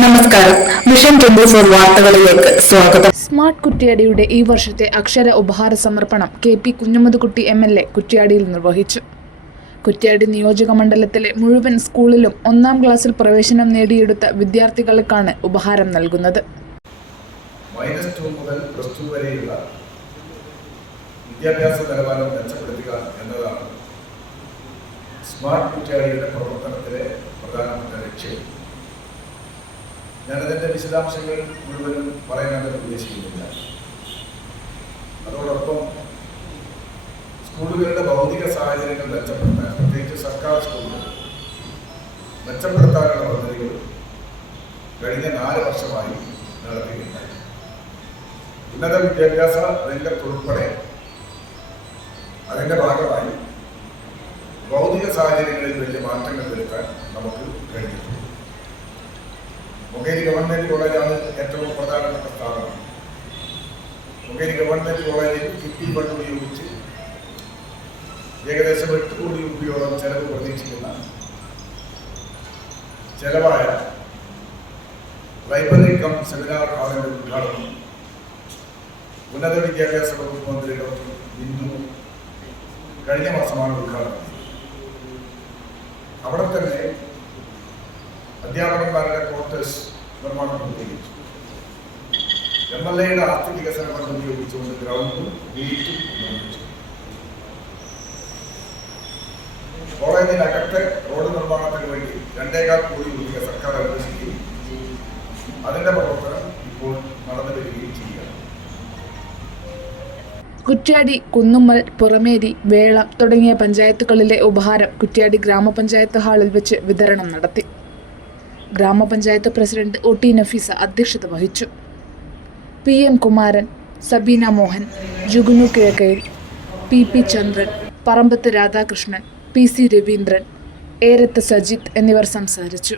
നമസ്കാരം. Mission twenty four വാർത്തകളിലേക്ക് സ്വാഗതം. സ്മാർട്ട് കുറ്റിയാടിയുടെ ഈ വർഷത്തെ അക്ഷര ഉപഹാര സമർപ്പണം K P Kunhammedkutty M L A കുറ്റിയാടിയിൽ നിർവഹിച്ചു. കുറ്റിയാടി നിയോജക മണ്ഡലത്തിലെ മുഴുവൻ സ്കൂളിലും ഒന്നാം ക്ലാസ്സിൽ പ്രവേശനം നേടിയെടുത്ത വിദ്യാർത്ഥികൾക്കാണ് ഉപഹാരം നൽകുന്നത്. മൈനസ് ടു മുതൽ പ്ലസ് ടു വരെയുള്ള വിദ്യാഭ്യാസ നിലവാരം മെച്ചപ്പെടുത്തുക എന്നതാണ് സ്മാർട്ട് കുറ്റാടിയുടെ പ്രവർത്തനത്തിലെ പ്രധാനപ്പെട്ട ലക്ഷ്യം. ഞാനതിന്റെ വിശദാംശങ്ങൾ മുഴുവനും പറയാനായിട്ട് ഉദ്ദേശിക്കുന്നില്ല. അതോടൊപ്പം സ്കൂളുകളുടെ ഭൗതിക സാഹചര്യങ്ങൾ മെച്ചപ്പെടുത്താൻ പ്രത്യേകിച്ച് സർക്കാർ സ്കൂളുകൾ മെച്ചപ്പെടുത്താനുള്ള പദ്ധതികൾ കഴിഞ്ഞ നാല് വർഷമായി നടത്തിയിട്ടുണ്ട് ഉന്നത വിദ്യാഭ്യാസ രംഗത്തുൾപ്പെടെ അതിന്റെ ഭാഗമായി ഭൗതിക സാഹചര്യങ്ങളിൽ വലിയ മാറ്റങ്ങൾ വരുത്താൻ നമുക്ക് കഴിഞ്ഞിട്ടുണ്ട്. മുഖേരി ഗവൺമെന്റ് കോളേജാണ് ഏറ്റവും പ്രധാനപ്പെട്ട സ്ഥാപനം മുഖേരി ഗവൺമെന്റ് കോളേജിൽ കിഫ്ബി ഫണ്ട് ഉപയോഗിച്ച് ഏകദേശം എട്ട് കോടി രൂപയോളം ചെലവ് പ്രതീക്ഷിക്കുന്ന ചെലവായ ലൈബ്രറി കം സെമിനാർ ഹാളിന്റെ ഉദ്ഘാടനം ഉന്നത വിദ്യാഭ്യാസ വകുപ്പ് മന്ത്രി ഡോക്ടർ ബിന്ദു കഴിഞ്ഞ മാസമാണ് ഉദ്ഘാടനം. അവിടെ തന്നെ അധ്യാപകന്മാരുടെ ക്വാർട്ടേഴ്സ് നിർമ്മാണം പൂർത്തീകരിച്ചു. എം എൽ എയുടെ ആസ്തി വികസന ഫണ്ട് ഉപയോഗിച്ചുകൊണ്ട് ഗ്രൗണ്ടും ഗേറ്റും നിർമ്മിച്ചു. കോളേജിനകത്തെ റോഡ് നിർമ്മാണത്തിന് വേണ്ടി രണ്ടേകാൽ കോടി രൂപ സർക്കാർ അനുവദിക്കുകയും അതിന്റെ പ്രവർത്തനം ഇപ്പോൾ നടന്നു വരികയും ചെയ്യുകയാണ്. കുറ്റ്യാടി കുന്നുമ്മൽ പുറമേരി വേളം തുടങ്ങിയ പഞ്ചായത്തുകളിലെ ഉപഹാരം കുറ്റ്യാടി ഗ്രാമപഞ്ചായത്ത് ഹാളിൽ വെച്ച് വിതരണം നടത്തി. ഗ്രാമപഞ്ചായത്ത് പ്രസിഡന്റ് ഒ ടി നഫീസ അധ്യക്ഷത വഹിച്ചു. P M Kumaran Sabeena Mohan Jugunu Kizhakkayil P P Chandran Parambath Radhakrishnan P C Raveendran Erath Sajith എന്നിവർ സംസാരിച്ചു.